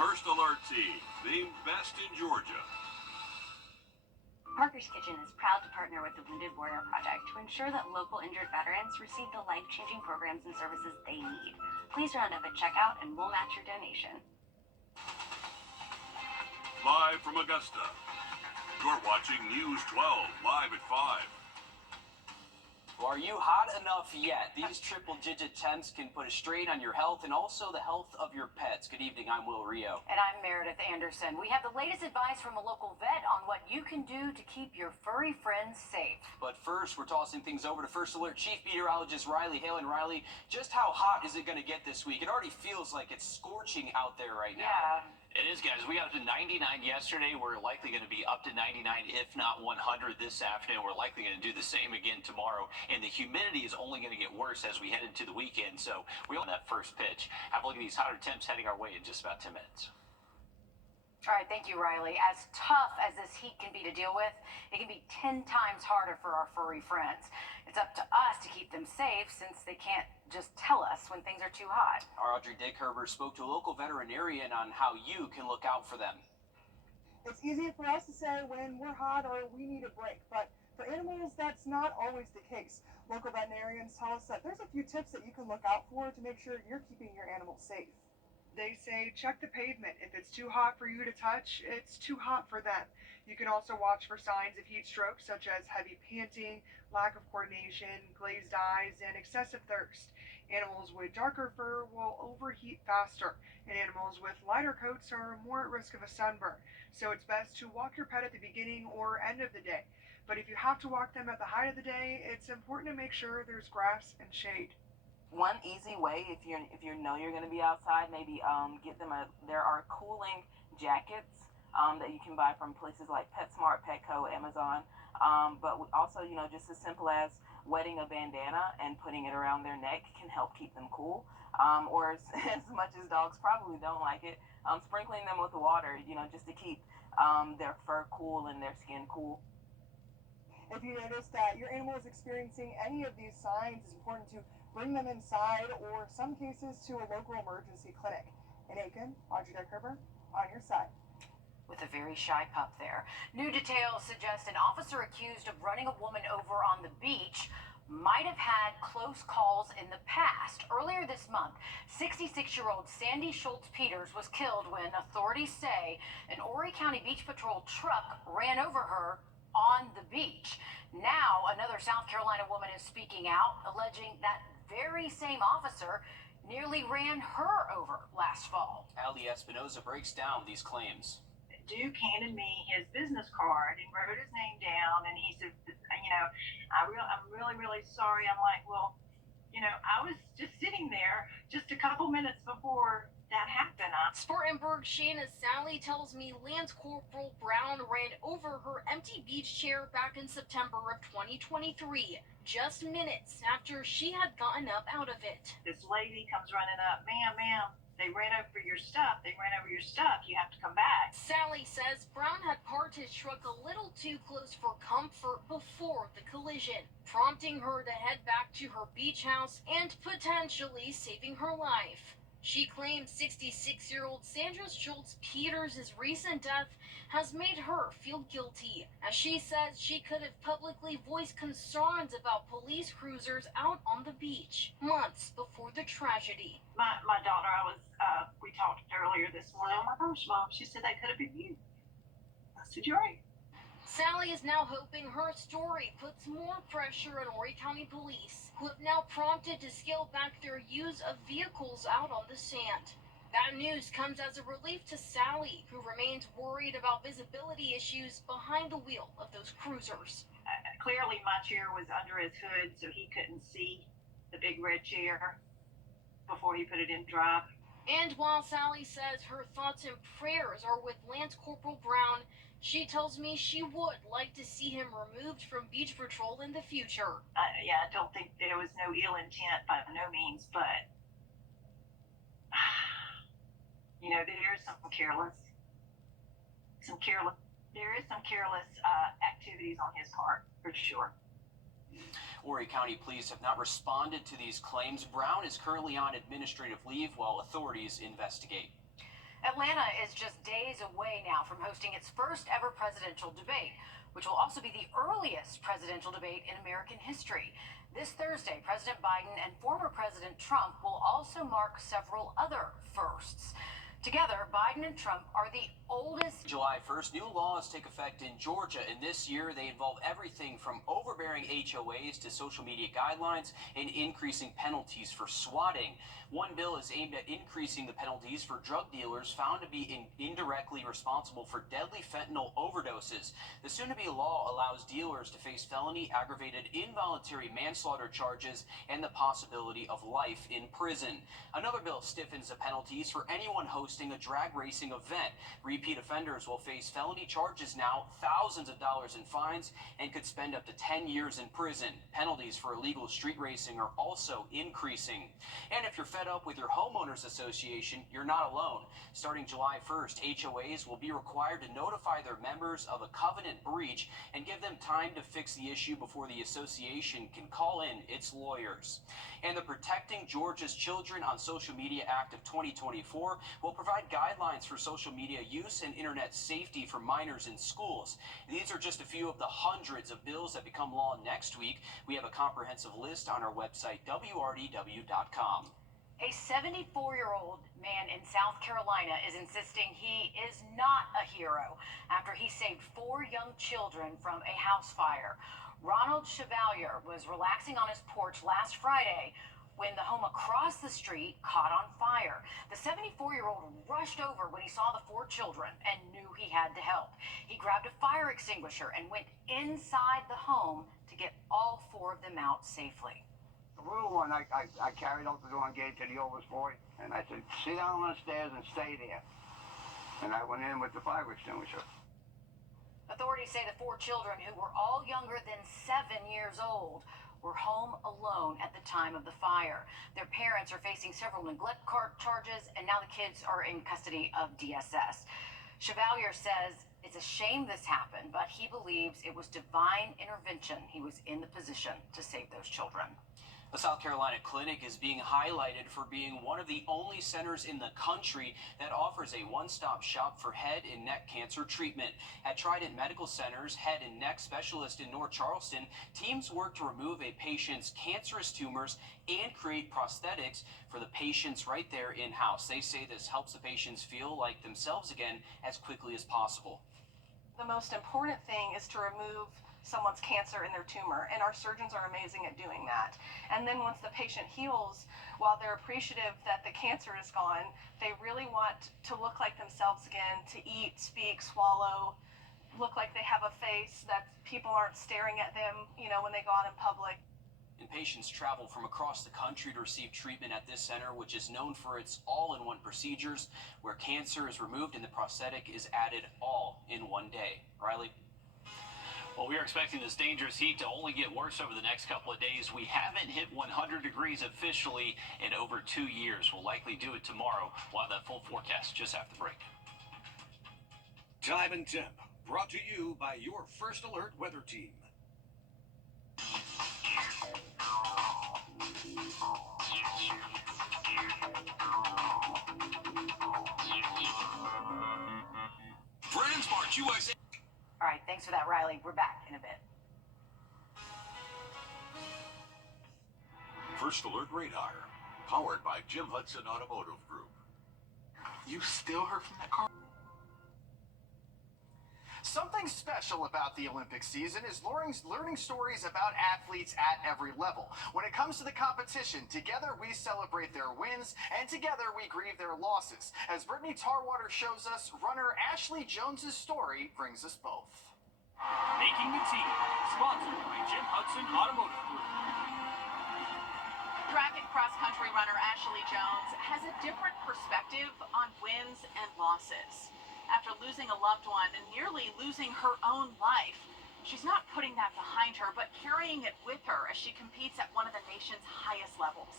First Alert Team, named best in Georgia. Parker's Kitchen is proud to partner with the Wrdw Project to ensure that local injured veterans receive the life-changing programs and services they need. Please round up at checkout and we'll match your donation. Live from Augusta, you're watching News 12, live at 5. Well, are you hot enough yet? These triple-digit temps can put a strain on your health and also the health of your pets. Good evening, I'm Wrdw. And I'm Meredith Anderson. We have the latest advice from a local vet on what you can do to keep your furry friends safe. But first, we're tossing things over to First Alert Chief Meteorologist Riley Hale. And Riley, just how hot is it going to get this week? It already feels like it's scorching out there right now. Yeah. It is, guys. We got up to 99 yesterday. We're likely going to be up to 99, if not 100 this afternoon. We're likely going to do the same again tomorrow. And the humidity is only going to get worse as we head into the weekend. So we on that first pitch. Have a look at these hotter temps heading our way in just about 10 minutes. All right, thank you, Riley. As tough as this heat can be to deal with, it can be 10 times harder for our furry friends. It's up to us to keep them safe since they can't just tell us when things are too hot. Our Audrey Dickerber spoke to a local veterinarian on how you can look out for them. It's easy for us to say when we're hot or we need a break, but for animals, that's not always the case. Local veterinarians tell us that there's a few tips that you can look out for to make sure you're keeping your animal safe. They say check the pavement. If it's too hot for you to touch, it's too hot for them. You can also watch for signs of heat stroke, such as heavy panting, lack of coordination, glazed eyes, and excessive thirst. Animals with darker fur will overheat faster, and animals with lighter coats are more at risk of a sunburn. So it's best to walk your pet at the beginning or end of the day. But if you have to walk them at the height of the day, it's important to make sure there's grass and shade. One easy way, if you know you're going to be outside, maybe get them there are cooling jackets that you can buy from places like PetSmart, Petco, Amazon. But also, just as simple as wetting a bandana and putting it around their neck can help keep them cool. Or as much as dogs probably don't like it, sprinkling them with water, just to keep their fur cool and their skin cool. If you notice that your animal is experiencing any of these signs, it's important to bring them inside or, some cases, to a local emergency clinic. In Aiken, Audrey Dickerber, on your side. With a very shy pup there. New details suggest an officer accused of running a woman over on the beach might have had close calls in the past. Earlier this month, 66-year-old Sandy Schultz-Peters was killed when authorities say an Horry County Beach Patrol truck ran over her on the beach. Now, another South Carolina woman is speaking out, alleging that very same officer nearly ran her over last fall. Ali Espinoza breaks down these claims. Duke handed me his business card and wrote his name down, and he said, I'm really sorry. I'm like, well, I was just sitting there just a couple minutes before that happened. Spartanburg Shanna Sally tells me Lance Corporal Brown ran over her empty beach chair back in September of 2023, just minutes after she had gotten up out of it. This lady comes running up, ma'am, they ran over your stuff. You have to come back. Sally says Brown had parked his truck a little too close for comfort before the collision, prompting her to head back to her beach house and potentially saving her life. She claims 66-year-old Sandra Schultz-Peters' recent death has made her feel guilty, as she says she could have publicly voiced concerns about police cruisers out on the beach months before the tragedy. My daughter, we talked earlier this morning. Oh my gosh, Mom, she said that could have been you. I said, you're right. Sally is now hoping her story puts more pressure on Horry County Police, who have now prompted to scale back their use of vehicles out on the sand. That news comes as a relief to Sally, who remains worried about visibility issues behind the wheel of those cruisers. Clearly, my chair was under his hood, so he couldn't see the big red chair before he put it in drive. And while Sally says her thoughts and prayers are with Lance Corporal Brown, she tells me she would like to see him removed from Beach Patrol in the future. I don't think there was no ill intent by no means, but there is some careless activities on his part, for sure. Horry County Police have not responded to these claims. Brown is currently on administrative leave while authorities investigate. Atlanta is just days away now from hosting its first ever presidential debate, which will also be the earliest presidential debate in American history. This Thursday, President Biden and former President Trump will also mark several other firsts. Together, Biden and Trump are the oldest. July 1st, new laws take effect in Georgia, and this year they involve everything from overbearing HOAs to social media guidelines and increasing penalties for swatting. One bill is aimed at increasing the penalties for drug dealers found to be indirectly responsible for deadly fentanyl overdoses. The soon-to-be law allows dealers to face felony aggravated involuntary manslaughter charges and the possibility of life in prison. Another bill stiffens the penalties for anyone hosting a drag racing event. Repeat offenders will face felony charges now, thousands of dollars in fines, and could spend up to 10 years in prison. Penalties for illegal street racing are also increasing. And if you're fed up with your homeowners association, you're not alone. Starting July 1st, HOAs will be required to notify their members of a covenant breach and give them time to fix the issue before the association can call in its lawyers. And the Protecting Georgia's Children on Social Media Act of 2024 will provide guidelines for social media use and internet safety for minors in schools. These are just a few of the hundreds of bills that become law next week. We have a comprehensive list on our website, wrdw.com. A 74-year-old man in South Carolina is insisting he is not a hero after he saved 4 young children from a house fire. Ronald Chevalier was relaxing on his porch last Friday when the home across the street caught on fire. The 74-year-old rushed over when he saw the 4 children and knew he had to help. He grabbed a fire extinguisher and went inside the home to get all 4 of them out safely. The little one, I carried out the door and gave to the oldest boy, and I said, sit down on the stairs and stay there. And I went in with the fire extinguisher. Authorities say the 4 children, who were all younger than 7 years old, were home alone at the time of the fire. Their parents are facing several neglect charges, and now the kids are in custody of DSS. Chevalier says it's a shame this happened, but he believes it was divine intervention. He was in the position to save those children. The South Carolina clinic is being highlighted for being one of the only centers in the country that offers a one-stop shop for head and neck cancer treatment. At Trident Medical Center's head and neck specialist in North Charleston, teams work to remove a patient's cancerous tumors and create prosthetics for the patients right there in-house. They say this helps the patients feel like themselves again as quickly as possible. The most important thing is to remove someone's cancer in their tumor, and our surgeons are amazing at doing that. And then once the patient heals, while they're appreciative that the cancer is gone, they really want to look like themselves again, to eat, speak, swallow, look like they have a face, that people aren't staring at them, when they go out in public. And patients travel from across the country to receive treatment at this center, which is known for its all-in-one procedures, where cancer is removed and the prosthetic is added all in one day. Riley? Well, we are expecting this dangerous heat to only get worse over the next couple of days. We haven't hit 100 degrees officially in over 2 years. We'll likely do it tomorrow. We'll have that full forecast just after the break. Time and Temp, brought to you by your First Alert weather team. Brand Smart USA. All right, thanks for that, Riley. We're back in a bit. First Alert Radar, powered by Jim Hudson Automotive Group. You still heard from that car? Something special about the Olympic season is learning stories about athletes at every level. When it comes to the competition, together we celebrate their wins, and together we grieve their losses. As Brittany Tarwater shows us, runner Ashley Jones's story brings us both. Making the team, sponsored by Jim Hudson Automotive Group. Track and cross-country runner Ashley Jones has a different perspective on wins and losses. After losing a loved one and nearly losing her own life, she's not putting that behind her, but carrying it with her as she competes at one of the nation's highest levels.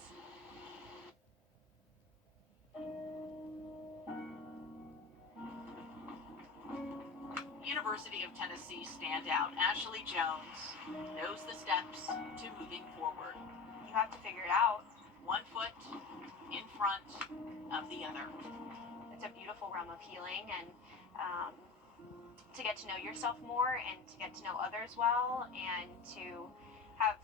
University of Tennessee standout Ashley Jones knows the steps to moving forward. You have to figure it out. One foot in front of the other. it's a beautiful realm of healing, and to get to know yourself more and to get to know others well and to have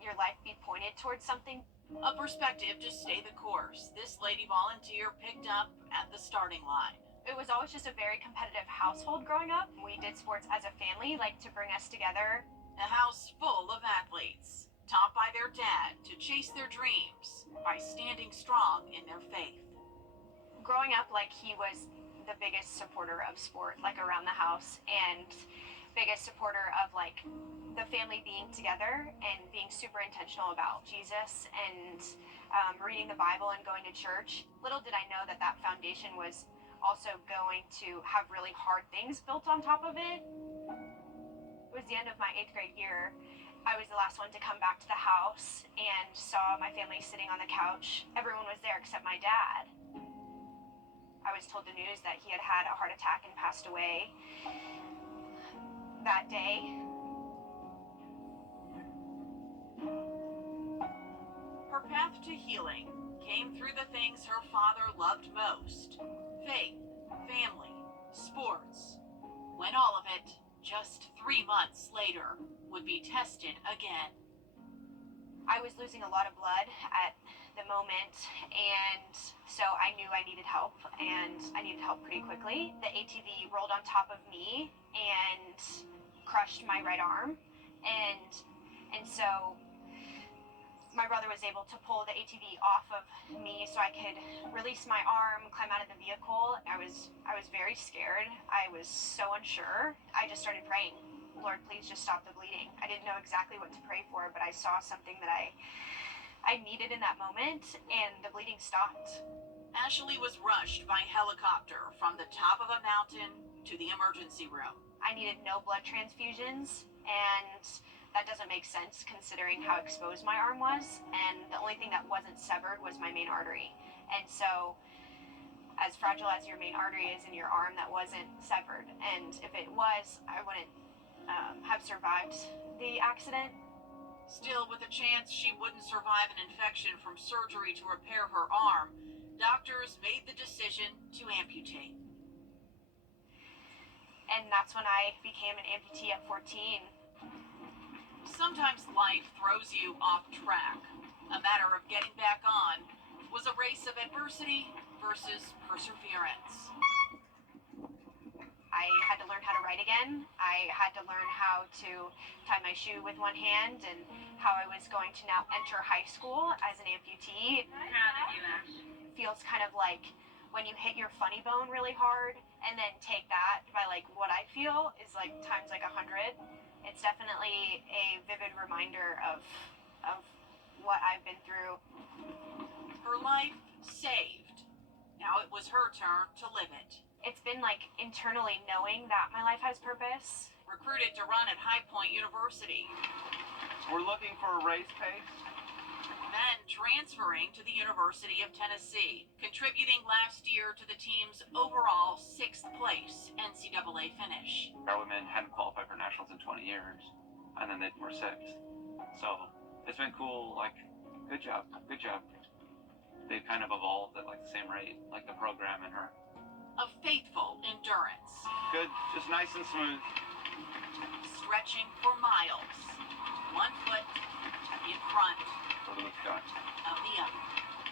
your life be pointed towards something. A perspective to stay the course. This lady volunteer picked up at the starting line. It was always just a very competitive household growing up. We did sports as a family, like to bring us together. A house full of athletes, taught by their dad to chase their dreams by standing strong in their faith. Growing up, like, he was the biggest supporter of sport, like, around the house, and biggest supporter of, like, the family being together and being super intentional about Jesus and reading the Bible and going to church. Little did I know that that foundation was also going to have really hard things built on top of it. It was the end of my 8th grade year. I was the last one to come back to the house and saw my family sitting on the couch. Everyone was there except my dad. I was told the news that he had had a heart attack and passed away that day. Her path to healing came through the things her father loved most: faith, family, sports. When all of it, just 3 months later, would be tested again. I was losing a lot of blood at the moment, and so I knew I needed help, and I needed help pretty quickly. The ATV rolled on top of me and crushed my right arm, and so my brother was able to pull the ATV off of me so I could release my arm, climb out of the vehicle. I was very scared. I was so unsure. I just started praying. Lord, please just stop the bleeding. I didn't know exactly what to pray for, but I saw something that I needed in that moment, and the bleeding stopped. Ashley was rushed by helicopter from the top of a mountain to the emergency room. I needed no blood transfusions, and that doesn't make sense considering how exposed my arm was, and the only thing that wasn't severed was my main artery. And so, as fragile as your main artery is in your arm, that wasn't severed, and if it was, I wouldn't have survived the accident. Still, with a chance she wouldn't survive an infection from surgery to repair her arm, doctors made the decision to amputate. And that's when I became an amputee at 14. Sometimes life throws you off track. A matter of getting back on was a race of adversity versus perseverance. I had to learn how to write again. I had to learn how to tie my shoe with one hand and how I was going to now enter high school as an amputee. It feels kind of like when you hit your funny bone really hard and then take that by like what I feel is like times like 100. It's definitely a vivid reminder of what I've been through. Her life saved. Now it was her turn to live it. It's been like internally knowing that my life has purpose. Recruited to run at High Point University. We're looking for a race pace. Then transferring to the University of Tennessee, contributing last year to the team's overall 6th place NCAA finish. Our women hadn't qualified for nationals in 20 years, and then they were 6th. So it's been cool. Like, good job. They've kind of evolved at like the same rate, like the program and her. A faithful endurance. Good, just nice and smooth. Stretching for miles. One foot in front of the other.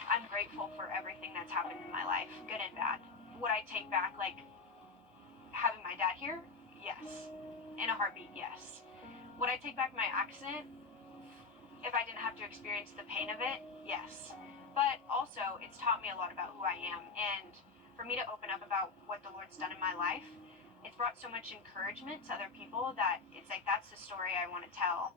I'm grateful for everything that's happened in my life, good and bad. Would I take back, like, having my dad here? Yes. In a heartbeat, yes. Would I take back my accident if I didn't have to experience the pain of it? Yes. But also, it's taught me a lot about who I am, and for me to open up about what the Lord's done in my life, it's brought so much encouragement to other people that it's like that's the story I want to tell.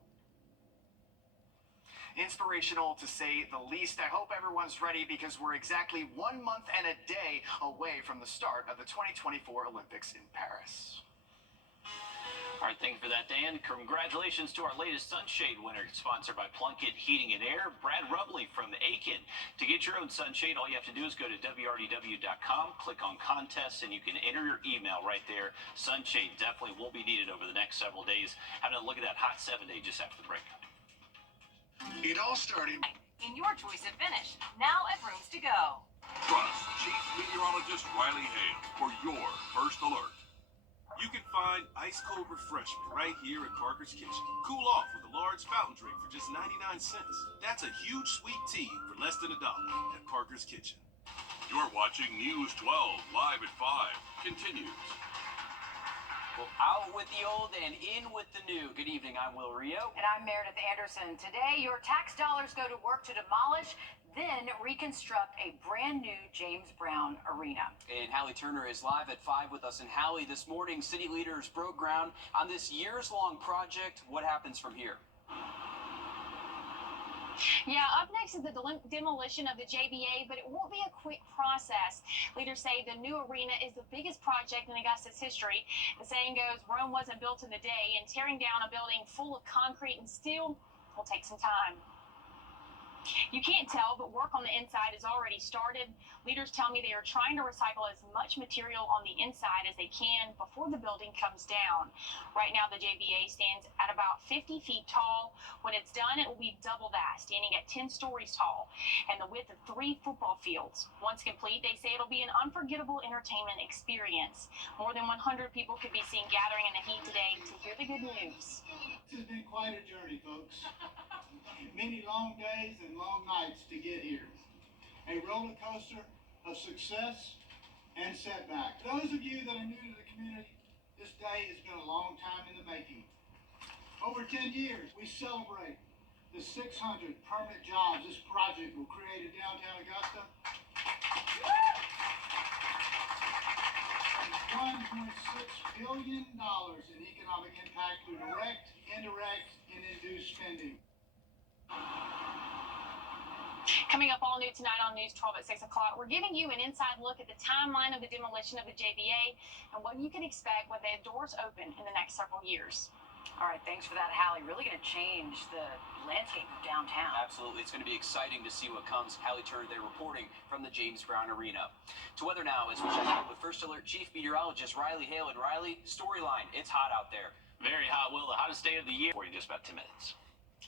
Inspirational to say the least. I hope everyone's ready because we're exactly 1 month and a day away from the start of the 2024 Olympics in Paris. All right, thank you for that, Dan. Congratulations to our latest sunshade winner, sponsored by Plunkett Heating and Air, Brad Rubley from Aiken. To get your own sunshade, all you have to do is go to wrdw.com, click on contests, and you can enter your email right there. Sunshade definitely will be needed over the next several days. Having a look at that hot 7-day just after the break. It all started in your choice of finish, now at Rooms to Go. Trust Chief Meteorologist meteorologist Riley Hale for your first alert. You can find ice-cold refreshment right here at Parker's Kitchen. Cool off with a large fountain drink for just 99 cents. That's a huge sweet tea for less than $1 at Parker's Kitchen. You're watching News 12 live at 5. Continues. Well, out with the old and in with the new. Good evening, I'm Will Rio. And I'm Meredith Anderson. Today, your tax dollars go to work to demolish, then reconstruct a brand new James Brown arena. And Hallie Turner is live at 5 with us. And Hallie, this morning, city leaders broke ground on this years-long project. What happens from here? Yeah, up next is the demolition of the JBA, but it won't be a quick process. Leaders say the new arena is the biggest project in Augusta's history. The saying goes, Rome wasn't built in a day, and tearing down a building full of concrete and steel will take some time. You can't tell, but work on the inside has already started. Leaders tell me they are trying to recycle as much material on the inside as they can before the building comes down. Right now, the JBA stands at about 50 feet tall. When it's done, it will be double that, standing at 10 stories tall and the width of 3 football fields. Once complete, they say it'll be an unforgettable entertainment experience. More than 100 people could be seen gathering in the heat today to hear the good news. This has been quite a journey, folks. Many long days and long nights to get here. A roller coaster of success and setback. Those of you that are new to the community, this day has been a long time in the making. Over 10 years, we celebrate the 600 permanent jobs this project will create in downtown Augusta. $1.6 billion in economic impact through direct, indirect, and induced spending. Coming up all new tonight on News 12 at 6 o'clock, we're giving you an inside look at the timeline of the demolition of the JBA and what you can expect when the doors open in the next several years. All right, thanks for that, Hallie. Really going to change the landscape of downtown. Absolutely. It's going to be exciting to see what comes. Hallie Turner there reporting from the James Brown Arena. To weather now, as we check in with First Alert Chief Meteorologist Riley Hale. And Riley, storyline, it's hot out there. Very hot, Will. The hottest day of the year for you in just about 10 minutes.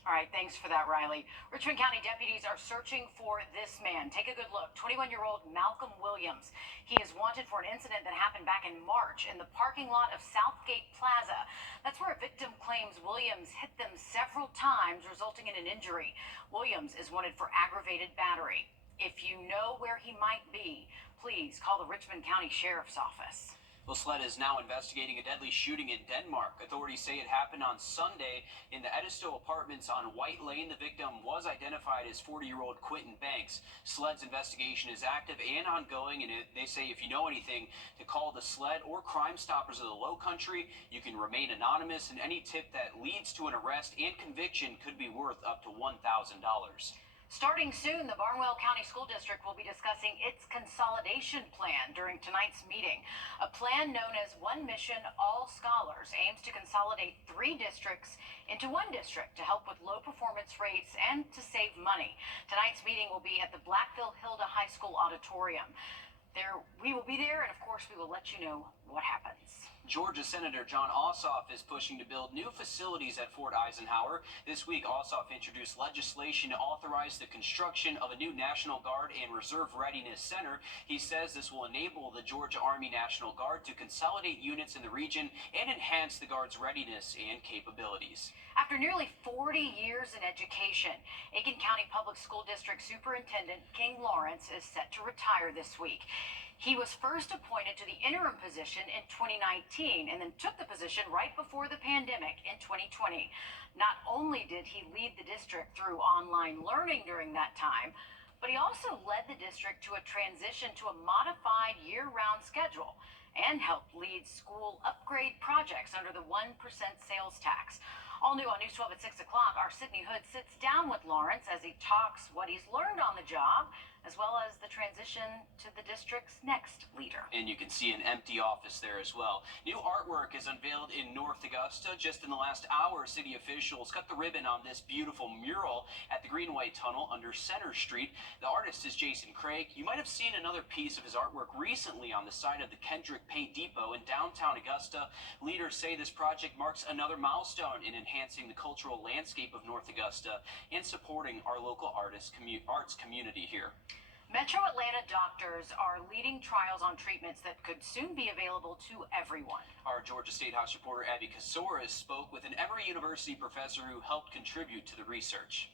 All right, thanks for that, Riley. Richmond County deputies are searching for this man. Take a good look. 21-year-old Malcolm Williams. He is wanted for an incident that happened back in March in the parking lot of Southgate Plaza. That's where a victim claims Williams hit them several times, resulting in an injury. Williams is wanted for aggravated battery. If you know where he might be, please call the Richmond County Sheriff's Office. Well, SLED is now investigating a deadly shooting in Denmark. Authorities say it happened on Sunday in the Edisto apartments on White Lane. The victim was identified as 40-year-old Quentin Banks. SLED's investigation is active and ongoing, and they say if you know anything, to call the SLED or Crime Stoppers of the Low Country. You can remain anonymous, and any tip that leads to an arrest and conviction could be worth up to $1,000. Starting soon, the Barnwell County School District will be discussing its consolidation plan during tonight's meeting. A plan known as One Mission, All Scholars aims to consolidate 3 districts into 1 district to help with low performance rates and to save money. Tonight's meeting will be at the Blackville Hilda High School auditorium. We will be there, and of course, we will let you know what happens. Georgia Senator John Ossoff is pushing to build new facilities at Fort Eisenhower. This week, Ossoff introduced legislation to authorize the construction of a new National Guard and Reserve Readiness Center. He says this will enable the Georgia Army National Guard to consolidate units in the region and enhance the Guard's readiness and capabilities. After nearly 40 years in education, Aiken County Public School District Superintendent King Lawrence is set to retire this week. He was first appointed to the interim position in 2019 and then took the position right before the pandemic in 2020. Not only did he lead the district through online learning during that time, but he also led the district to a transition to a modified year-round schedule and helped lead school upgrade projects under the 1% sales tax. All new on News 12 at 6 o'clock, our Sydney Hood sits down with Lawrence as he talks what he's learned on the job, as well as the transition to the district's next leader. And you can see an empty office there as well. New artwork is unveiled in North Augusta. Just in the last hour, city officials cut the ribbon on this beautiful mural at the Greenway Tunnel under Center Street. The artist is Jason Craig. You might have seen another piece of his artwork recently on the side of the Kendrick Paint Depot in downtown Augusta. Leaders say this project marks another milestone in enhancing the cultural landscape of North Augusta and supporting our local arts community here. Metro Atlanta doctors are leading trials on treatments that could soon be available to everyone. Our Georgia State House reporter Abby Kasoris spoke with an Emory University professor who helped contribute to the research.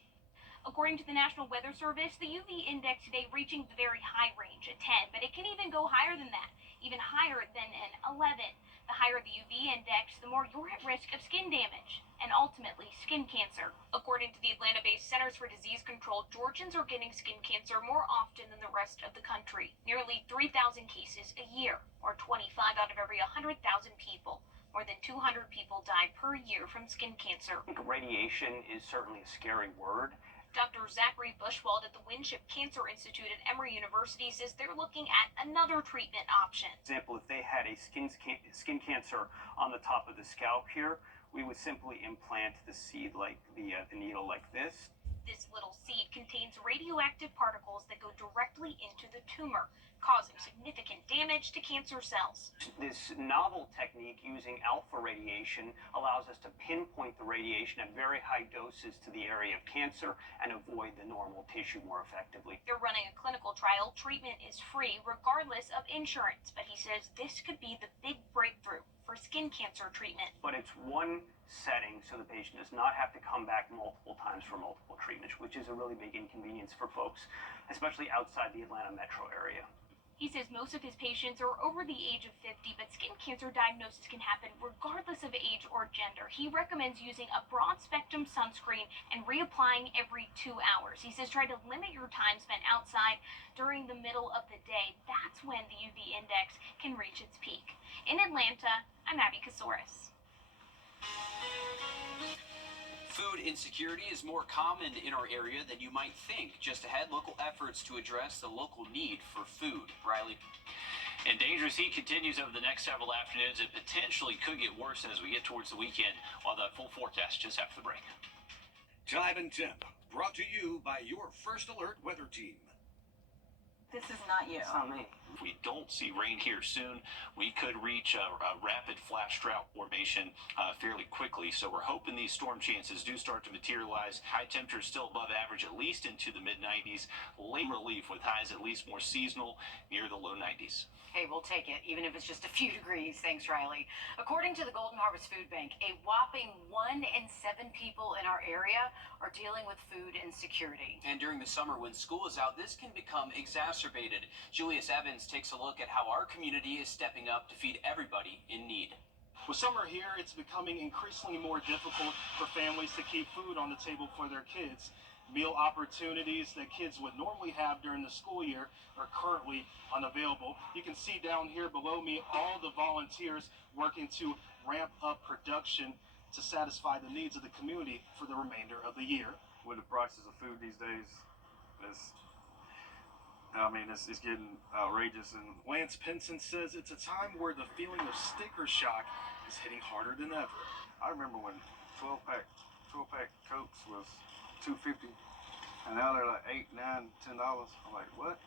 According to the National Weather Service, the UV index today reaching the very high range at 10, but it can even go higher than that, even higher than an 11. The higher the UV index, the more you're at risk of skin damage and ultimately skin cancer. According to the Atlanta-based Centers for Disease Control, Georgians are getting skin cancer more often than the rest of the country. Nearly 3,000 cases a year, or 25 out of every 100,000 people. More than 200 people die per year from skin cancer. Radiation is certainly a scary word. Dr. Zachary Bushwald at the Winship Cancer Institute at Emory University says they're looking at another treatment option. For example, if they had a skin cancer on the top of the scalp here, we would simply implant the seed like the needle like this. This little seed contains radioactive particles that go directly into the tumor, causing significant damage to cancer cells. This novel technique using alpha radiation allows us to pinpoint the radiation at very high doses to the area of cancer and avoid the normal tissue more effectively. They're running a clinical trial. Treatment is free regardless of insurance, but he says this could be the big breakthrough for skin cancer treatment. But it's one setting, so the patient does not have to come back multiple times for multiple treatments, which is a really big inconvenience for folks, especially outside the Atlanta metro area. He says most of his patients are over the age of 50, but skin cancer diagnosis can happen regardless of age or gender. He recommends using a broad-spectrum sunscreen and reapplying every 2 hours. He says try to limit your time spent outside during the middle of the day. That's when the UV index can reach its peak. In Atlanta, I'm Abby Kasoris. Food insecurity is more common in our area than you might think. Just ahead, local efforts to address the local need for food. Riley. And dangerous heat continues over the next several afternoons. It potentially could get worse as we get towards the weekend. While the full forecast just after the break. Time and Temp, brought to you by your First Alert weather team. This is not you. It's not me. If we don't see rain here soon, we could reach a rapid flash drought formation fairly quickly. So we're hoping these storm chances do start to materialize. High temperatures still above average, at least into the mid-90s. Late relief with highs at least more seasonal, near the low 90s. Hey, we'll take it, even if it's just a few degrees. Thanks, Riley. According to the Golden Harvest Food Bank, a whopping 1 in 7 people in our area are dealing with food insecurity. And during the summer when school is out, this can become exacerbated. Julius Evans takes a look at how our community is stepping up to feed everybody in need. With summer here, it's becoming increasingly more difficult for families to keep food on the table for their kids. Meal opportunities that kids would normally have during the school year are currently unavailable. You can see down here below me all the volunteers working to ramp up production to satisfy the needs of the community for the remainder of the year. With the prices of food these days, it's getting outrageous. And Lance Pinson says it's a time where the feeling of sticker shock is hitting harder than ever. I remember when 12-pack Cokes was $2.50, and now they're like $8, $9, $10. I'm like, what?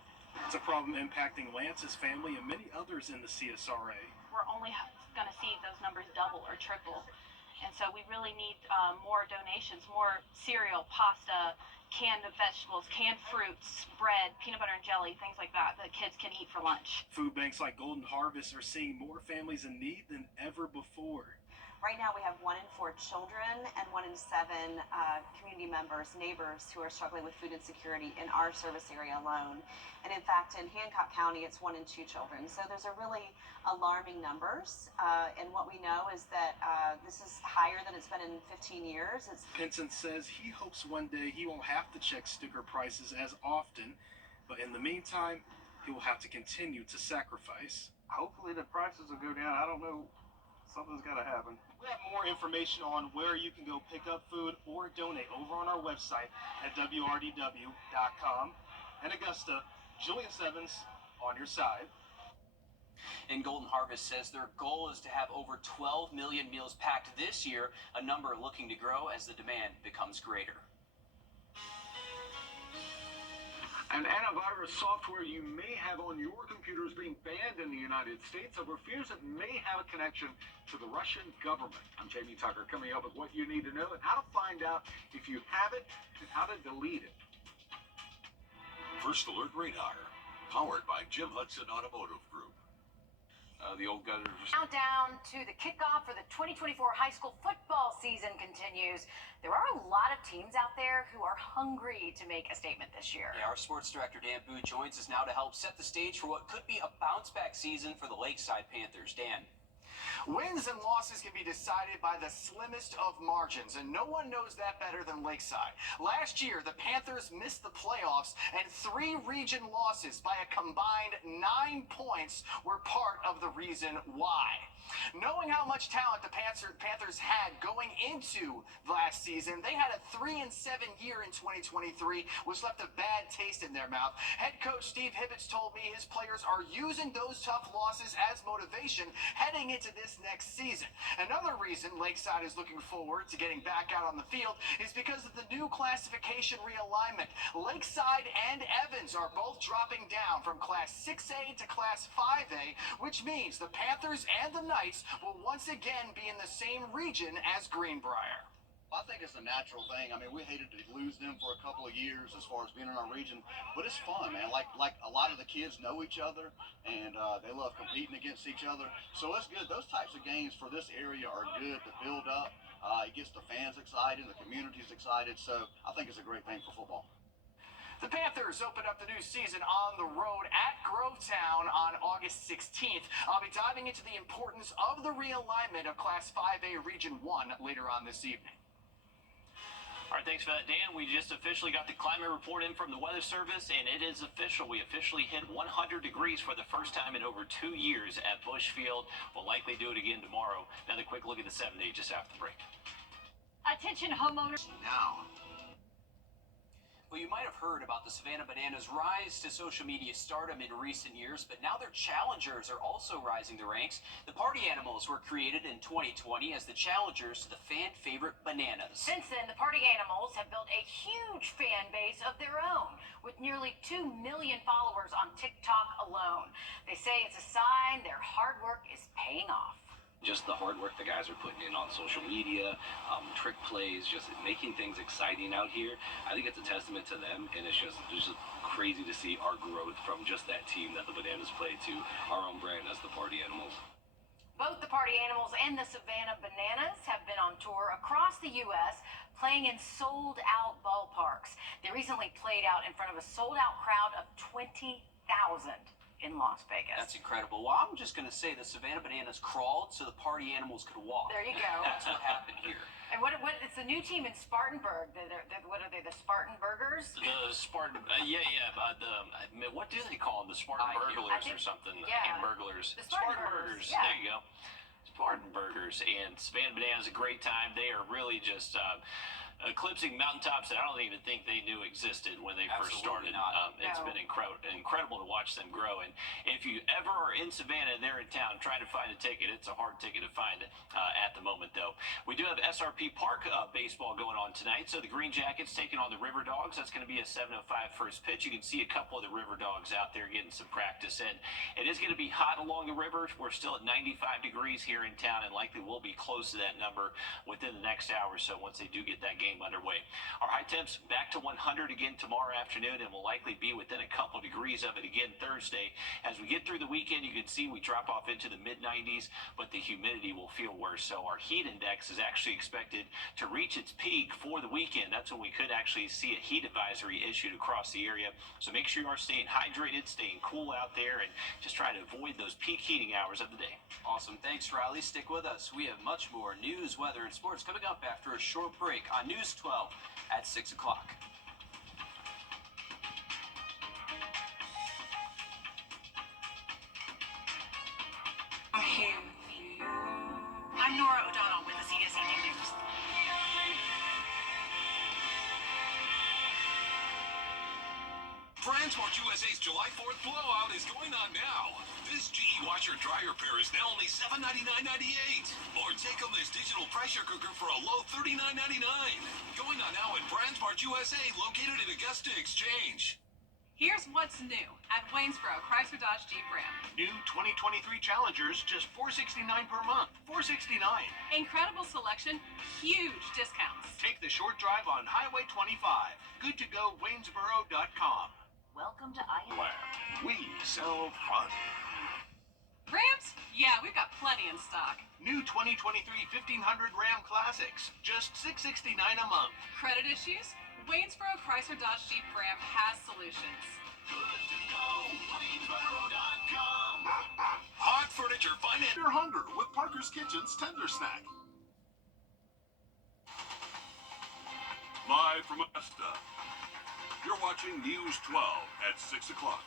It's a problem impacting Lance's family and many others in the CSRA. We're only going to see those numbers double or triple. And so we really need more donations, more cereal, pasta, canned vegetables, canned fruits, bread, peanut butter and jelly, things like that kids can eat for lunch. Food banks like Golden Harvest are seeing more families in need than ever before. Right now we have 1 in 4 children and 1 in 7 community members, neighbors who are struggling with food insecurity in our service area alone. And in fact, in Hancock County, it's 1 in 2 children. So those are really alarming numbers. And what we know is that this is higher than it's been in 15 years. Pinson says he hopes one day he won't have to check sticker prices as often. But in the meantime, he will have to continue to sacrifice. Hopefully the prices will go down. I don't know. Something's got to happen. We have more information on where you can go pick up food or donate over on our website at wrdw.com. In Augusta, Julius Evans on your side. And Golden Harvest says their goal is to have over 12 million meals packed this year, a number looking to grow as the demand becomes greater. An antivirus software you may have on your computer is being banned in the United States over fears it may have a connection to the Russian government. I'm Jamie Tucker, coming up with what you need to know and how to find out if you have it and how to delete it. First Alert Radar, powered by Jim Hudson Automotive Group. The old gunners. Countdown to the kickoff for the 2024 high school football season continues. There are a lot of teams out there who are hungry to make a statement this year. Yeah, our sports director Dan Booth joins us now to help set the stage for what could be a bounce-back season for the Lakeside Panthers. Dan. Wins and losses can be decided by the slimmest of margins, and no one knows that better than Lakeside. Last year, the Panthers missed the playoffs, and 3 region losses by a combined 9 points were part of the reason why. Knowing how much talent the Panthers had going into last season, they had a 3-7 year in 2023, which left a bad taste in their mouth. Head coach Steve Hibbets told me his players are using those tough losses as motivation heading into this next season. Another reason Lakeside is looking forward to getting back out on the field is because of the new classification realignment. Lakeside and Evans are both dropping down from Class 6A to Class 5A, which means the Panthers and the Knights will once again be in the same region as Greenbrier. I think it's a natural thing. I mean, we hated to lose them for a couple of years as far as being in our region, but it's fun, man. Like a lot of the kids know each other, and they love competing against each other. So it's good. Those types of games for this area are good to build up. It gets the fans excited, the community's excited. So I think it's a great thing for football. The Panthers open up the new season on the road at Grovetown on August 16th. I'll be diving into the importance of the realignment of Class 5A Region 1 later on this evening. All right, thanks for that, Dan. We just officially got the climate report in from the Weather Service, and it is official. We officially hit 100 degrees for the first time in over 2 years at Bushfield. We'll likely do it again tomorrow. Another quick look at the 7-day just after the break. Attention homeowners. Now. Well, you might have heard about the Savannah Bananas' rise to social media stardom in recent years, but now their challengers are also rising the ranks. The Party Animals were created in 2020 as the challengers to the fan-favorite Bananas. Since then, the Party Animals have built a huge fan base of their own, with nearly 2 million followers on TikTok alone. They say it's a sign their hard work is paying off. Just the hard work the guys are putting in on social media, trick plays, just making things exciting out here. I think it's a testament to them, and it's just crazy to see our growth from just that team that the Bananas play to our own brand as the Party Animals. Both the Party Animals and the Savannah Bananas have been on tour across the U.S., playing in sold-out ballparks. They recently played out in front of a sold-out crowd of 20,000. In Las Vegas. That's incredible. Well, I'm just going to say the Savannah Bananas crawled so the Party Animals could walk. There you go. That's what happened here. And what it's a new team in Spartanburg. What are they, the Spartan Burgers? The Spartan, what do they call them? The Spartan Burglars or something? Yeah. Hamburglars. The Spartan Burgers. Yeah. There you go. Spartan Burgers. And Savannah Bananas, a great time. They are really just eclipsing mountaintops that I don't even think they knew existed when they first started. It's been incredible to watch them grow. And if you ever are in Savannah and they're in town trying to find a ticket, it's a hard ticket to find at the moment, though. We do have SRP Park baseball going on tonight. So the Green Jackets taking on the River Dogs. That's going to be a 7:05 first pitch. You can see a couple of the River Dogs out there getting some practice in. It is going to be hot along the river. We're still at 95 degrees here in town, and likely we'll be close to that number within the next hour or so once they do get that game underway. Our high temps back to 100 again tomorrow afternoon, and will likely be within a couple degrees of it again Thursday. As we get through the weekend, you can see we drop off into the mid-90s, but the humidity will feel worse. So our heat index is actually expected to reach its peak for the weekend. That's when we could actually see a heat advisory issued across the area. So make sure you are staying hydrated, staying cool out there, and just try to avoid those peak heating hours of the day. Awesome. Thanks, Riley. Stick with us. We have much more news, weather, and sports coming up after a short break on News 12 at 6 o'clock. I'm Nora O'Donnell with the CBS Evening News. Transport USA's July 4th blowout is going on now. This GE washer and dryer pair is now only $799.98. Or take home this digital pressure cooker for a low $39.99. Going on now at Transport USA, located in Augusta Exchange. Here's what's new at Waynesboro Chrysler Dodge Jeep Ram. New 2023 Challengers, just $469 per month. $469. Incredible selection, huge discounts. Take the short drive on Highway 25. Good to go, Waynesboro.com. Welcome to IM. We sell fun. Rams? Yeah, we've got plenty in stock. New 2023 1500 Ram Classics, just $669 a month. Credit issues? Waynesboro Chrysler Dodge Jeep Ram has solutions. Good to know. Waynesboro.com. Hot Furniture Finance. Your hunger with Parker's Kitchen's Tender Snack. Live from Augusta, you're watching News 12 at 6 o'clock.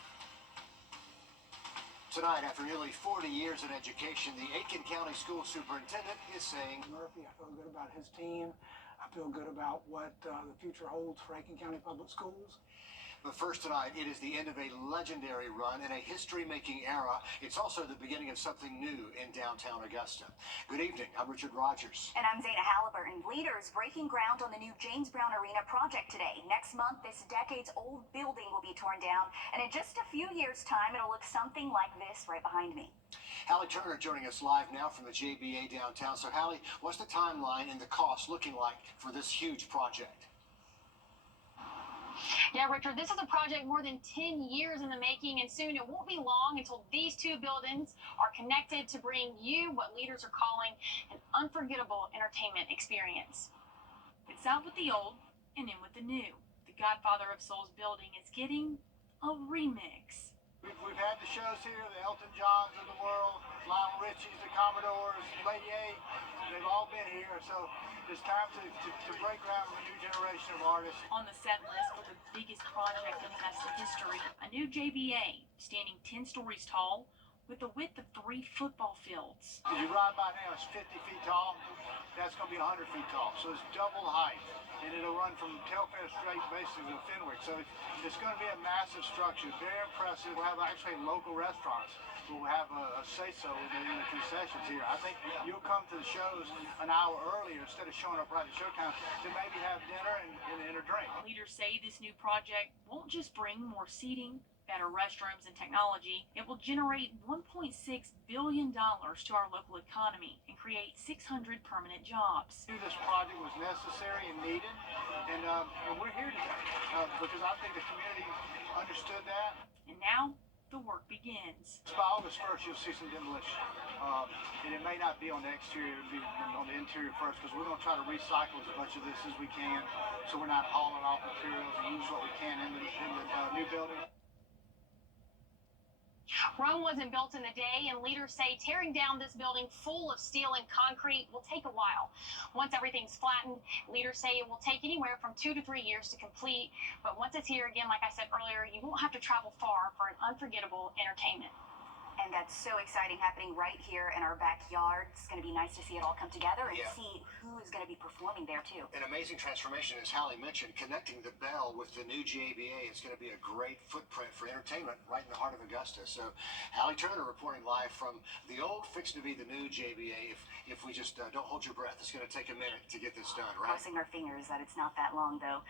Tonight, after nearly 40 years in education, the Aiken County School Superintendent is saying, Murphy, I feel good about his team. I feel good about what the future holds for Aiken County Public Schools. but first tonight, it is the end of a legendary run in a history-making era. It's also the beginning of something new in downtown Augusta. Good evening, I'm Richard Rogers. And I'm Zana Halliburton. Leaders breaking ground on the new James Brown Arena project today. Next month, this decades-old building will be torn down, and in just a few years' time, it'll look something like this right behind me. Hallie Turner joining us live now from the JBA downtown. So, Hallie, what's the timeline and the cost looking like for this huge project? Yeah, Richard, this is a project more than 10 years in the making, and soon it won't be long until these two buildings are connected to bring you what leaders are calling an unforgettable entertainment experience. It's out with the old and in with the new. The Godfather of Souls building is getting a remix. We've had the shows here, the Elton Johns of the world, Lionel Richie's, the Commodores, Lady A. They've all been here, so it's time to break ground with a new generation of artists. On the set list for the biggest project in Augusta history, a new JBA standing 10 stories tall with a width of 3 football fields. As you ride by now, it's 50 feet tall. That's going to be 100 feet tall, so it's double the height. And it'll run from Telfair straight basically to Fenwick. So it's going to be a massive structure, very impressive. We'll have actually local restaurants. We'll have a say-so in the concessions here. I think you'll come to the shows an hour earlier instead of showing up right at showtime to maybe have dinner and a drink. Leaders say this new project won't just bring more seating, better restrooms, and technology. It will generate $1.6 billion to our local economy and create 600 permanent jobs. This project was necessary and needed, and we're here today because I think the community understood that. And now the work begins. By August 1st, you'll see some demolition. And it may not be on the exterior, it'll be on the interior first, because we're going to try to recycle as much of this as we can, so we're not hauling off materials and use what we can in the new building. Rome wasn't built in a day, and leaders say tearing down this building full of steel and concrete will take a while. Once everything's flattened, leaders say it will take anywhere from 2 to 3 years to complete. But once it's here again, like I said earlier, you won't have to travel far for an unforgettable entertainment. And that's so exciting, happening right here in our backyard. It's going to be nice to see it all come together and see who is going to be performing there, too. An amazing transformation, as Hallie mentioned, connecting the Bell with the new JBA. It's going to be a great footprint for entertainment right in the heart of Augusta. So, Hallie Turner reporting live from the old, fixing to be the new JBA. If we just don't hold your breath, it's going to take a minute to get this done, right? Crossing our fingers that it's not that long, though.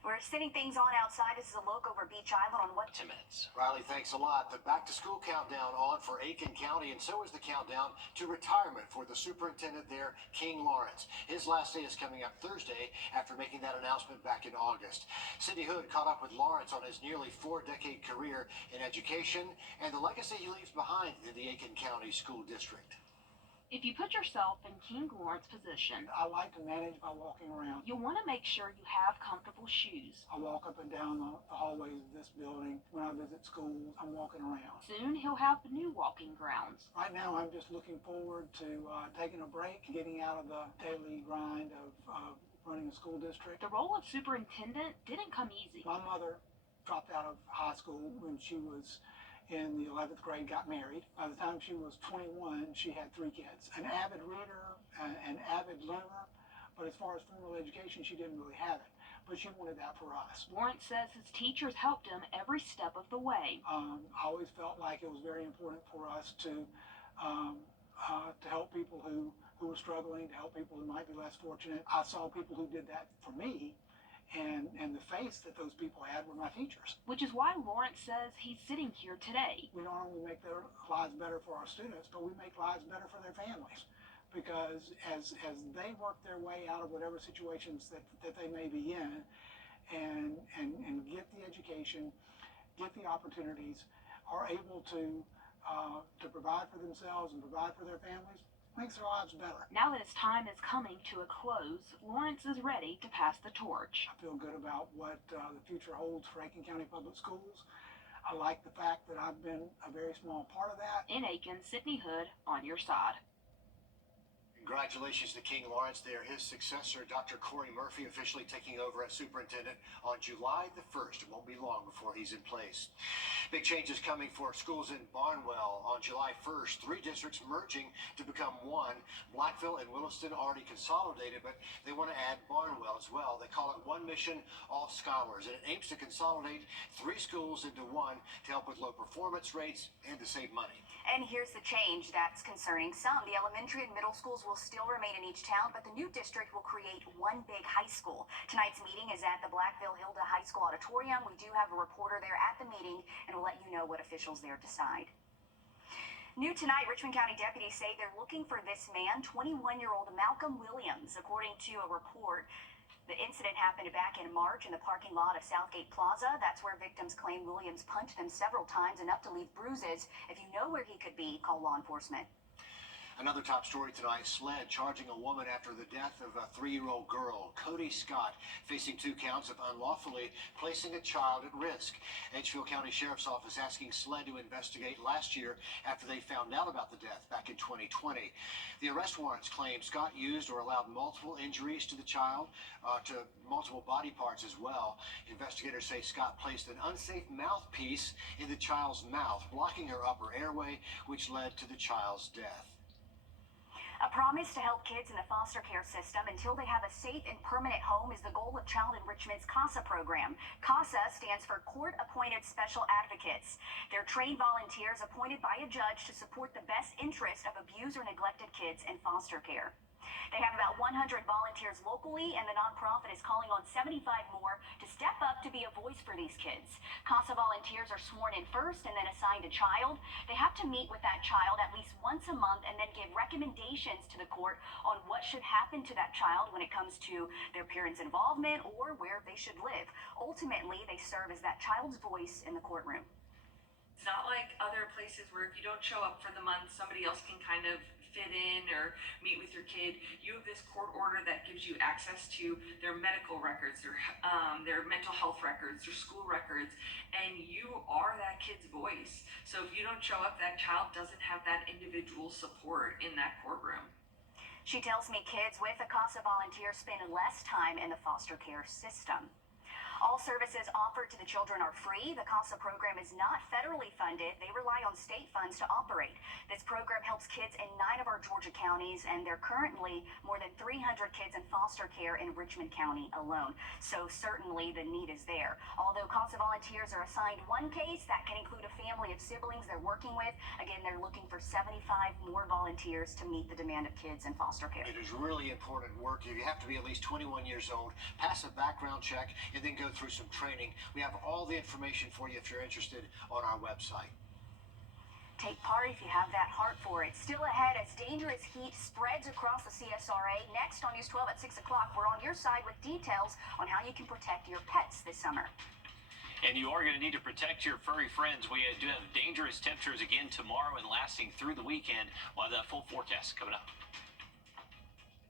We're sitting things on outside. This is a look over Beach Island on what? 10 minutes. Riley, thanks a lot. The back-to-school countdown on for Aiken County, and so is the countdown to retirement for the superintendent there, King Lawrence. His last day is coming up Thursday after making that announcement back in August. Cindy Hood caught up with Lawrence on his nearly 4-decade career in education and the legacy he leaves behind in the Aiken County School District. If you put yourself in King Lawrence's position, I like to manage by walking around. you'll want to make sure you have comfortable shoes. I walk up and down the hallways of this building. When I visit schools, I'm walking around. Soon he'll have new walking grounds. Right now, I'm just looking forward to taking a break, getting out of the daily grind of running a school district. The role of superintendent didn't come easy. My mother dropped out of high school when she was in the 11th grade, got married. By the time she was 21, she had 3 kids. An avid reader, an avid learner, but as far as formal education, she didn't really have it. But she wanted that for us. Lawrence says his teachers helped him every step of the way. I always felt like it was very important for us to help people who were struggling, to help people who might be less fortunate. I saw people who did that for me, and the face that those people had were my teachers. Which is why Lawrence says he's sitting here today. We not only make their lives better for our students, but we make lives better for their families. Because as they work their way out of whatever situations that they may be in and get the education, get the opportunities, are able to provide for themselves and provide for their families, makes their lives better. Now that its time is coming to a close, Lawrence is ready to pass the torch. I feel good about what the future holds for Aiken County Public Schools. I like the fact that I've been a very small part of that. In Aiken, Sydney Hood on your side. Congratulations to King Lawrence there. His successor, Dr. Corey Murphy, officially taking over as superintendent on July the 1st. It won't be long before he's in place. Big changes coming for schools in Barnwell on July 1st. 3 districts merging to become one. Blackville and Williston already consolidated, but they want to add Barnwell as well. They call it One Mission, All Scholars, and it aims to consolidate 3 schools into one to help with low performance rates and to save money. And here's the change that's concerning some. The elementary and middle schools will still remain in each town, but the new district will create one big high school. Tonight's meeting is at the Blackville Hilda High School Auditorium. We do have a reporter there at the meeting, and we'll let you know what officials there decide. New tonight, Richmond County deputies say they're looking for this man, 21-year-old Malcolm Williams. According to a report, the incident happened back in March in the parking lot of Southgate Plaza. That's where victims claim Williams punched them several times, enough to leave bruises. If you know where he could be, call law enforcement. Another top story tonight, SLED charging a woman after the death of a 3-year-old girl, Cody Scott, facing 2 counts of unlawfully placing a child at risk. Edgefield County Sheriff's Office asking SLED to investigate last year after they found out about the death back in 2020. The arrest warrants claim Scott used or allowed multiple injuries to the child, to multiple body parts as well. Investigators say Scott placed an unsafe mouthpiece in the child's mouth, blocking her upper airway, which led to the child's death. A promise to help kids in the foster care system until they have a safe and permanent home is the goal of Child Enrichment's CASA program. CASA stands for Court-Appointed Special Advocates. They're trained volunteers appointed by a judge to support the best interest of abused or neglected kids in foster care. They have about 100 volunteers locally, and the nonprofit is calling on 75 more to step up to be a voice for these kids. CASA volunteers are sworn in first and then assigned a child. They have to meet with that child at least once a month and then give recommendations to the court on what should happen to that child when it comes to their parents' involvement or where they should live. Ultimately, they serve as that child's voice in the courtroom. It's not like other places where if you don't show up for the month, somebody else can kind of fit in or meet with your kid. You have this court order that gives you access to their medical records, their mental health records, their school records, and you are that kid's voice. So if you don't show up, that child doesn't have that individual support in that courtroom. She tells me kids with a CASA volunteer spend less time in the foster care system. All services offered to the children are free. The CASA program is not federally funded. They rely on state funds to operate. This program helps kids in 9 of our Georgia counties, and there are currently more than 300 kids in foster care in Richmond County alone. So certainly the need is there. Although CASA volunteers are assigned one case, that can include a family of siblings they're working with. Again, they're looking for 75 more volunteers to meet the demand of kids in foster care. It is really important work. You have to be at least 21 years old, pass a background check, and then go through some training. We have all the information for you if you're interested on our website. Take part if you have that heart for it. Still ahead as dangerous heat spreads across the CSRA. Next on News 12 at 6 o'clock, we're on your side with details on how you can protect your pets this summer. And you are going to need to protect your furry friends. We do have dangerous temperatures again tomorrow and lasting through the weekend. We'll have that full forecast coming up.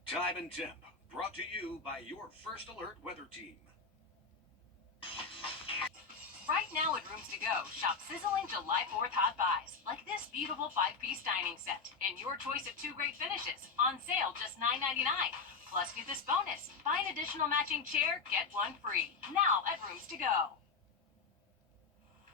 Time and Temp, brought to you by your First Alert weather team. Right now at Rooms to Go, shop sizzling July 4th hot buys, like this beautiful 5-piece dining set, and your choice of 2 great finishes, on sale just $9.99. Plus get this bonus, buy an additional matching chair, get one free, now at Rooms to Go.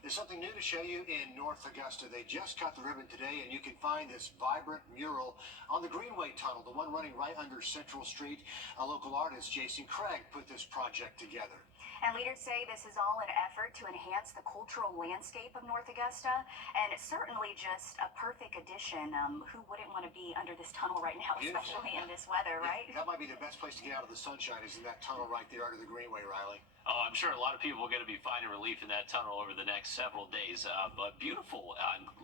There's something new to show you in North Augusta. They just cut the ribbon today, and you can find this vibrant mural on the Greenway Tunnel, the one running right under Central Street. A local artist, Jason Craig, put this project together. And leaders say this is all an effort to enhance the cultural landscape of North Augusta, and it's certainly just a perfect addition. Who wouldn't want to be under this tunnel right now, especially in this weather, right? That might be the best place to get out of the sunshine, is in that tunnel right there under the Greenway, Riley. Oh, I'm sure a lot of people are going to be finding relief in that tunnel over the next several days. But beautiful.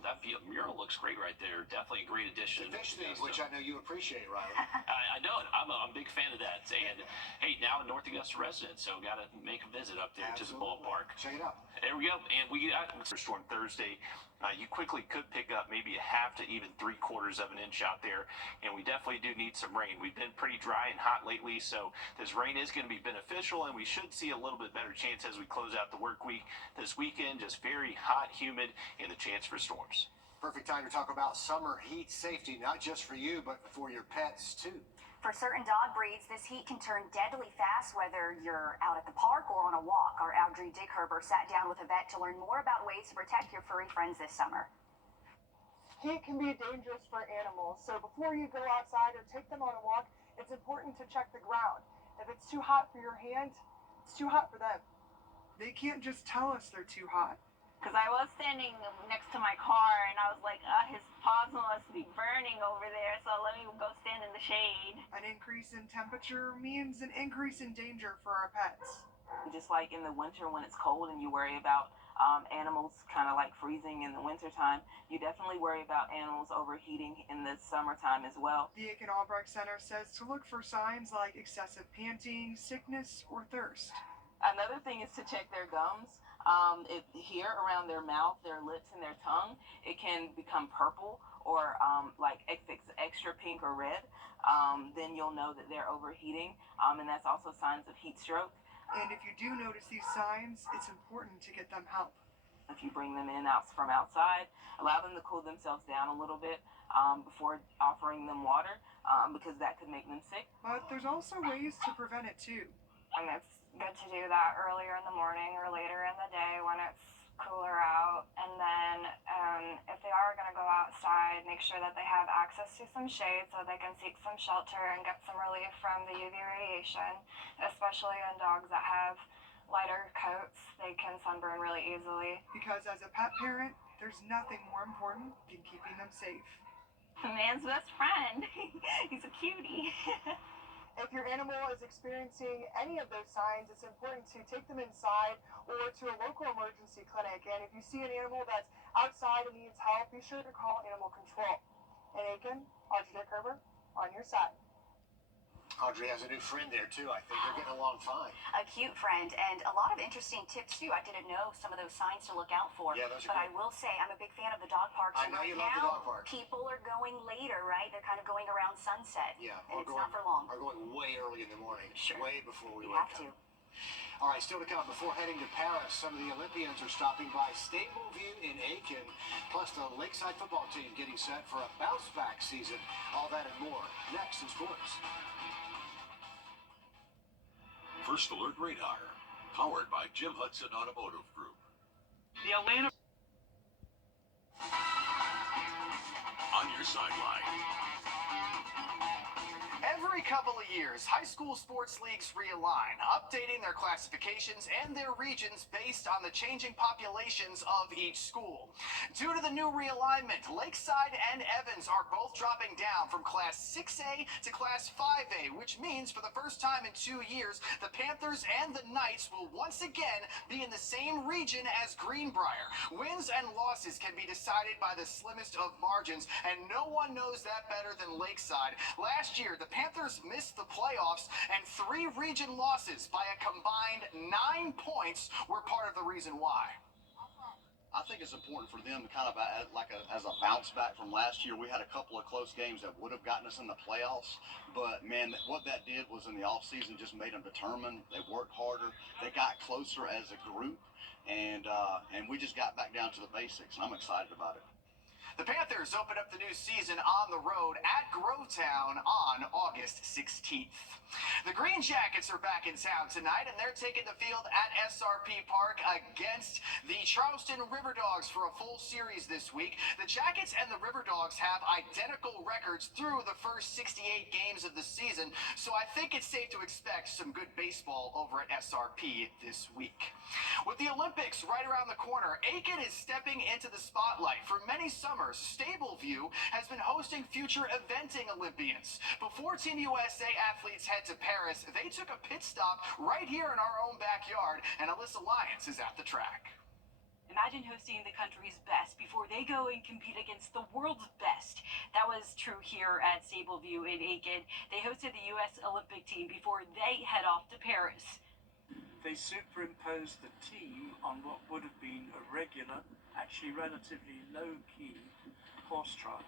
That mural looks great right there. Definitely a great addition. The fish thing, which I know you appreciate, Riley. I know it. I'm a big fan of that. And, hey, now a North Augusta resident, so got to make make a visit up there to the Absolutely. ballpark. Check it out. There we go. And we got Storm Thursday. You quickly could pick up maybe a half to even 3/4 of an inch out there. And we definitely do need some rain. We've been pretty dry and hot lately, so this rain is going to be beneficial, and we should see a little bit better chance as we close out the work week this weekend. Just very hot, humid, and the chance for storms. Perfect time to talk about summer heat safety, not just for you, but for your pets, too. For certain dog breeds, this heat can turn deadly fast, whether you're out at the park or on a walk. Our Wrdw sat down with a vet to learn more about ways to protect your furry friends this summer. Heat can be dangerous for animals, so before you go outside or take them on a walk, it's important to check the ground. If it's too hot for your hand, it's too hot for them. They can't just tell us they're too hot. Because I was standing next to my car and I was like, his paws must be burning over there, so let me go stand in the shade. An increase in temperature means an increase in danger for our pets. Just like in the winter when it's cold and you worry about animals kind of like freezing in the wintertime, you definitely worry about animals overheating in the summertime as well. The Aiken Albrecht Center says to look for signs like excessive panting, sickness, or thirst. Another thing is to check their gums. Here around their mouth, their lips, and their tongue, it can become purple or like extra pink or red. Then you'll know that they're overheating, and that's also signs of heat stroke. And if you do notice these signs, it's important to get them help. If you bring them in from outside, allow them to cool themselves down a little bit before offering them water, because that could make them sick. But there's also ways to prevent it too. And it's good to do that earlier in the morning or later in the day when it's cooler out. And then if they are going to go outside, make sure that they have access to some shade so they can seek some shelter and get some relief from the UV radiation, especially in dogs that have lighter coats. They can sunburn really easily. Because as a pet parent, there's nothing more important than keeping them safe. Man's best friend. He's a cutie. If your animal is experiencing any of those signs, it's important to take them inside or to a local emergency clinic. And if you see an animal that's outside and needs help, be sure to call animal control. In Aiken, Wrdw on your side. Audrey has a new friend there, too. I think they're getting along fine. A cute friend, and a lot of interesting tips, too. I didn't know some of those signs to look out for. Yeah, those are But good. I will say, I'm a big fan of the dog parks. I know right you love the now, dog park. People are going later, right? They're kind of going around sunset. Yeah, And it's not for long. Are going way early in the morning. Sure. Way before we You wake have up. to. All right, still to come. Before heading to Paris, some of the Olympians are stopping by Stableview in Aiken, plus the Lakeside football team getting set for a bounce-back season. All that and more next in sports. First Alert Radar, powered by Jim Hudson Automotive Group. The Atlanta On your sideline. Every couple of years, high school sports leagues realign, updating their classifications and their regions based on the changing populations of each school. Due to the new realignment, Lakeside and Evans are both dropping down from Class 6A to Class 5A, which means for the first time in 2 years, the Panthers and the Knights will once again be in the same region as Greenbrier. Wins and losses can be decided by the slimmest of margins, and no one knows that better than Lakeside. Last year, the Panthers missed the playoffs, and 3 region losses by a combined 9 points were part of the reason why. I think it's important for them to kind of as a bounce back from last year. We had a couple of close games that would have gotten us in the playoffs, but man, what that did was in the offseason just made them determined. They worked harder. They got closer as a group, and we just got back down to the basics, and I'm excited about it. The Panthers open up the new season on the road at Grovetown on August 16th. The Green Jackets are back in town tonight, and they're taking the field at SRP Park against the Charleston River Dogs for a full series this week. The Jackets and the River Dogs have identical records through the first 68 games of the season, so I think it's safe to expect some good baseball over at SRP this week. With the Olympics right around the corner, Aiken is stepping into the spotlight. For many summers, Stableview has been hosting future eventing Olympians. Before Team USA athletes head to Paris, they took a pit stop right here in our own backyard, and Alyssa Lyons is at the track. Imagine hosting the country's best before they go and compete against the world's best. That was true here at Stableview in Aiken. They hosted the U.S. Olympic team before they head off to Paris. They superimposed the team on what would have been a regular, actually relatively low-key horse trial.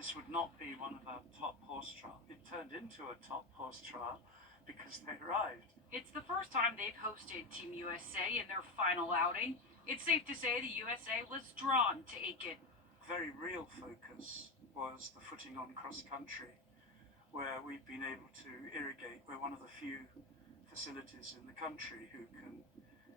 This would not be one of our top horse trials. It turned into a top horse trial because they arrived. It's the first time they've hosted Team USA in their final outing. It's safe to say the USA was drawn to Aiken. Very real focus was the footing on cross-country, where we've been able to irrigate. We're one of the few facilities in the country who can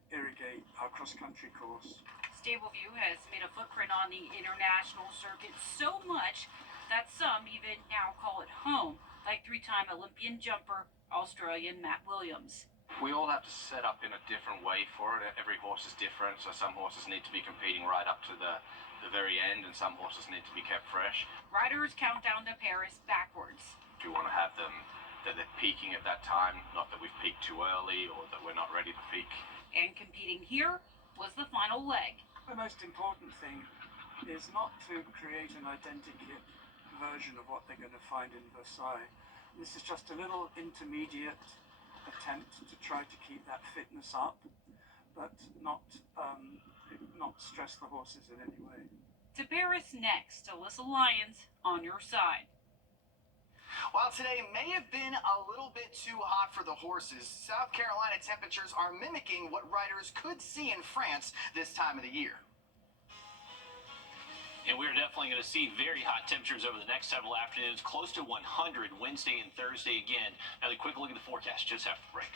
irrigate our cross-country course. Stableview has made a footprint on the international circuit so much that some even now call it home, like three-time Olympian jumper Australian Matt Williams. We all have to set up in a different way for it. Every horse is different, so some horses need to be competing right up to the very end, and some horses need to be kept fresh. Riders count down to Paris backwards. We want to have them that they're peaking at that time, not that we've peaked too early or that we're not ready to peak. And competing here was the final leg. The most important thing is not to create an identical version of what they're going to find in Versailles. This is just a little intermediate attempt to try to keep that fitness up, but not stress the horses in any way. To Paris next, Alyssa Lyons on your side. While today may have been a little bit too hot for the horses, South Carolina temperatures are mimicking what riders could see in France this time of the year. And we're definitely going to see very hot temperatures over the next several afternoons, close to 100 Wednesday and Thursday again. Now, a quick look at the forecast just after the break.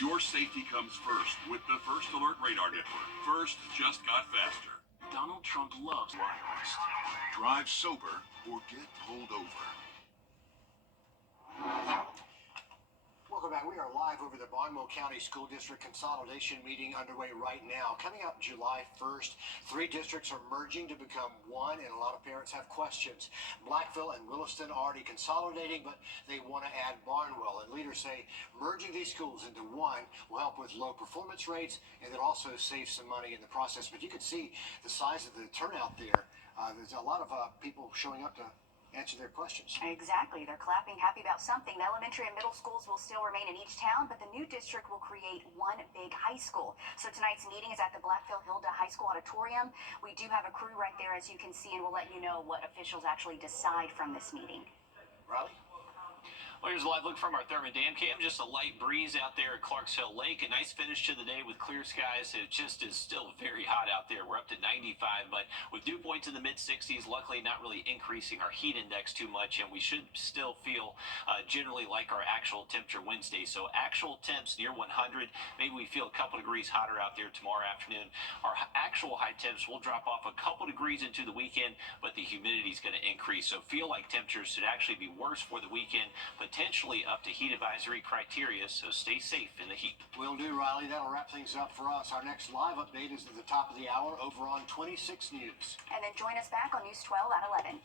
Your safety comes first with the First Alert Radar Network. First just got faster. Donald Trump loves wireless. Drive sober or get pulled over. Welcome back. We are live over the Bonneville County School District Consolidation meeting underway right now. Coming up July 1st, 3 districts are merging to become one, and a lot of parents have questions. Blackville and Williston are already consolidating, but they want to add Barnwell. And leaders say merging these schools into one will help with low performance rates, and it also saves some money in the process. But you can see the size of the turnout there. There's a lot of people showing up to answer their questions. Exactly. They're clapping, happy about something. The elementary and middle schools will still remain in each town, but the new district will create one big high school. So tonight's meeting is at the Blackville Hilda High School Auditorium. We do have a crew right there, as you can see, and we'll let you know what officials actually decide from this meeting. Riley? Well, here's a live look from our Thurman Dam Cam. Just a light breeze out there at Clarks Hill Lake. A nice finish to the day with clear skies. It just is still very hot out there. We're up to 95, but with dew points in the mid-60s, luckily not really increasing our heat index too much, and we should still feel generally like our actual temperature Wednesday. So actual temps near 100. Maybe we feel a couple degrees hotter out there tomorrow afternoon. Our actual high temps will drop off a couple degrees into the weekend, but the humidity is going to increase. So feel like temperatures should actually be worse for the weekend, potentially up to heat advisory criteria, so stay safe in the heat. Will do, Riley. That'll wrap things up for us. Our next live update is at the top of the hour over on 26 News. And then join us back on News 12 at 11.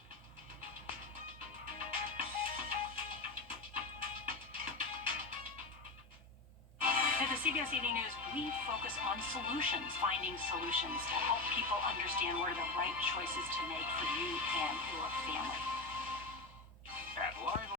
At the CBS 80 News, we focus on solutions, finding solutions to help people understand what are the right choices to make for you and your family. At Live